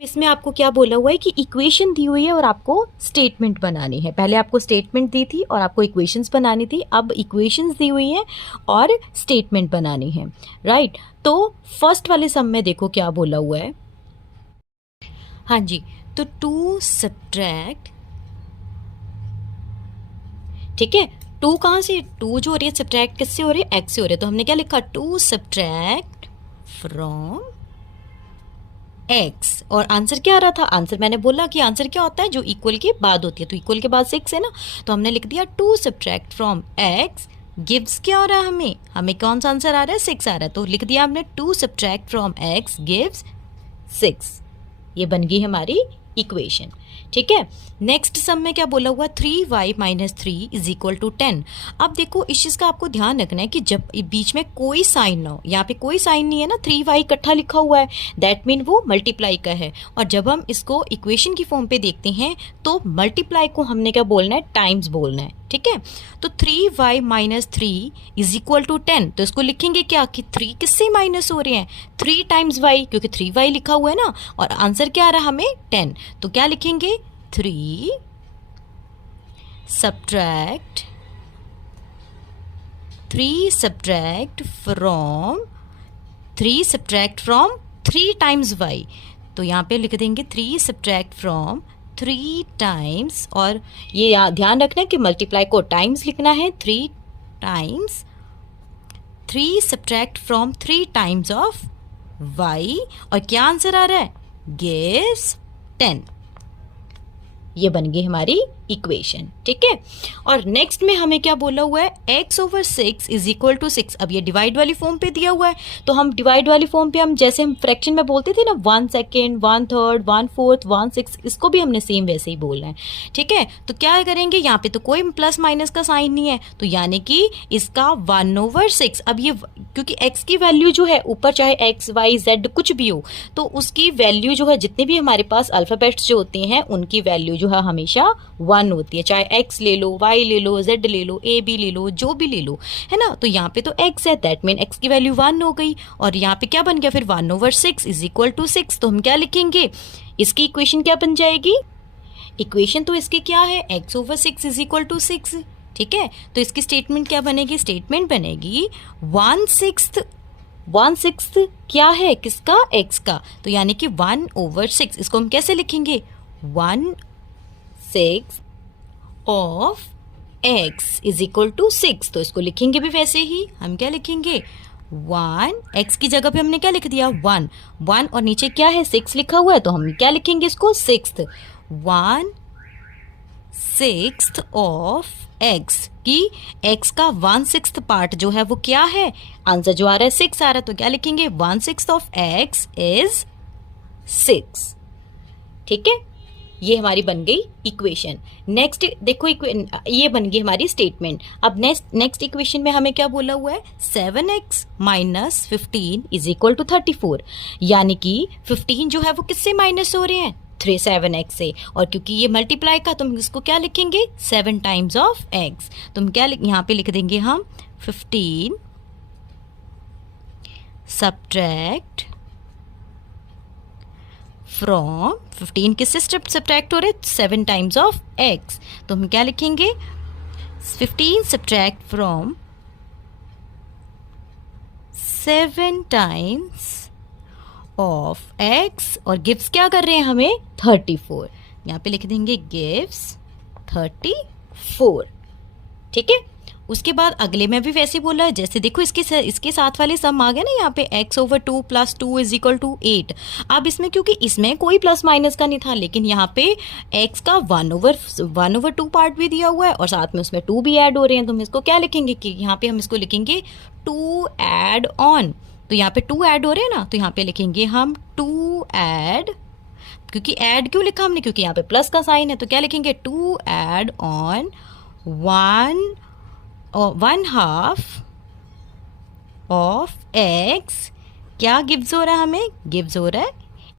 इसमें आपको क्या बोला हुआ है कि इक्वेशन दी हुई है और आपको स्टेटमेंट बनानी है। पहले आपको स्टेटमेंट दी थी और आपको इक्वेशंस बनानी थी, अब इक्वेशंस दी हुई है और स्टेटमेंट बनानी है, राइट। तो फर्स्ट वाले सम में देखो क्या बोला हुआ है। हाँ जी, तो टू सब्ट्रैक्ट, ठीक है, टू कहाँ से, टू जो हो रही है सब्ट्रैक्ट किससे हो रही है, एक्स से हो रही है, तो हमने क्या लिखा, टू सब्ट्रैक्ट फ्रॉम एक्स। और आंसर क्या आ रहा था, आंसर मैंने बोला कि आंसर क्या होता है, जो इक्वल के बाद होती है, तो इक्वल के बाद 6 है ना, तो हमने लिख दिया two subtract from X gives क्या हो रहा है, हमें कौन सा आंसर आ रहा है, 6 आ रहा है, तो लिख दिया हमने two subtract from X gives 6। ये बन गई हमारी इक्वेशन, ठीक है। नेक्स्ट सम में क्या बोला हुआ, 3y minus 3 is equal to 10। अब देखो इस चीज़ का आपको ध्यान रखना है कि जब बीच में कोई साइन ना हो, यहाँ पे कोई साइन नहीं है ना, 3y इकट्ठा लिखा हुआ है, दैट मीन वो मल्टीप्लाई का है। और जब हम इसको इक्वेशन की फॉर्म पे देखते हैं तो मल्टीप्लाई को हमने क्या बोलना है, टाइम्स बोलना है, ठीक है। तो 3y minus 3 is equal to 10, तो इसको लिखेंगे क्या कि 3 किससे माइनस हो रहे हैं, 3 टाइम्स y, क्योंकि 3y लिखा हुआ है ना, और आंसर क्या आ रहा है हमें 10, तो क्या लिखेंगे 3 सब्ट्रैक्ट 3 टाइम्स y, तो यहाँ पे लिख देंगे 3 सब्ट्रैक्ट फ्रॉम 3 टाइम्स, और ये ध्यान रखना कि मल्टीप्लाई को टाइम्स लिखना है, 3 times 3 subtract from 3 times of y, और क्या आंसर आ रहा है, गिव्स 10। ये बन गई हमारी इक्वेशन, ठीक है। और नेक्स्ट में हमें क्या बोला हुआ है, x over 6 is equal to 6। अब ये डिवाइड वाली फॉर्म पे दिया हुआ है, तो हम डिवाइड वाली फॉर्म पे हम जैसे हम फ्रैक्शन में बोलते थे ना, 1 सेकेंड, 1/3, 1/4, 1/6, इसको भी हमने सेम वैसे ही बोलना है, ठीक है। तो क्या करेंगे, यहाँ पे तो कोई प्लस माइनस का साइन नहीं है, तो यानी कि इसका 1/6। अब ये क्योंकि x की वैल्यू जो है ऊपर, चाहे x y z कुछ भी हो, तो उसकी वैल्यू जो है, जितने भी हमारे पास अल्फाबेट्स जो होते हैं उनकी वैल्यू जो है हमेशा 1 होती है, चाहे x ले लो, y ले लो, z ले लो, a b ले लो, जो भी ले लो, है ना। तो यहाँ पे तो x है, दैट मीन x की वैल्यू 1 हो गई, और यहाँ पे क्या बन गया फिर 1/6 इज इक्वल टू 6, तो हम क्या लिखेंगे, इसकी इक्वेशन क्या बन जाएगी, इक्वेशन तो इसकी क्या है, x over 6 is equal to 6, ठीक है। तो इसकी स्टेटमेंट क्या बनेगी, स्टेटमेंट बनेगी 1/6 क्या है, किसका, x का, तो यानी कि 1/6, इसको हम कैसे लिखेंगे, 1/6 of x is equal to 6, तो इसको लिखेंगे भी वैसे ही, हम क्या लिखेंगे 1, x की जगह पे हमने क्या लिख दिया 1 और नीचे क्या है 6 लिखा हुआ है, तो हम क्या लिखेंगे इसको 6th, 1/6 ऑफ x, कि x का 1/6 पार्ट जो है वो क्या है, आंसर जो आ रहा है 6 आ रहा है, तो क्या लिखेंगे 1/6 ऑफ x इज 6, ठीक है। ये हमारी बन गई इक्वेशन। नेक्स्ट देखो, ये बन गई हमारी स्टेटमेंट। अब नेक्स्ट इक्वेशन में हमें क्या बोला हुआ है, 7x minus 15 is equal to 34, यानी कि 15 जो है वो किससे माइनस हो रहे हैं, 7x से, और क्योंकि ये मल्टीप्लाई का, तो हम इसको क्या लिखेंगे 7 टाइम्स ऑफ x, तो हम क्या यहाँ पे लिख देंगे हम 15 सब्ट्रैक्ट फ्रॉम 15 किससे सब्ट्रैक्ट हो रहे, 7 टाइम्स ऑफ x, तो हम क्या लिखेंगे 15 subtract from 7 times of x, और गिव्स क्या कर रहे हैं हमें 34, यहाँ पे लिख देंगे गिव्स 34, ठीक है। उसके बाद अगले में भी वैसे बोला है, जैसे देखो इसके साथ वाले सम आ गए ना, यहाँ पे x over 2 plus 2 is equal to 8। अब इसमें क्योंकि इसमें कोई प्लस माइनस का नहीं था, लेकिन यहाँ पे x का 1/2 पार्ट भी दिया हुआ है, और साथ में उसमें 2 भी ऐड हो रहे हैं, तो हम इसको क्या लिखेंगे कि यहाँ पे हम इसको लिखेंगे 2 ऐड ऑन, तो यहाँ पे 2 ऐड हो रहे हैं ना, तो यहाँ पे लिखेंगे हम 2 ऐड, क्योंकि ऐड क्यों लिखा हमने, क्योंकि यहाँ पे प्लस का साइन है, तो क्या लिखेंगे 2 ऐड ऑन 1/2 ऑफ x, क्या गिव्स हो रहा है हमें, गिव्स हो रहा है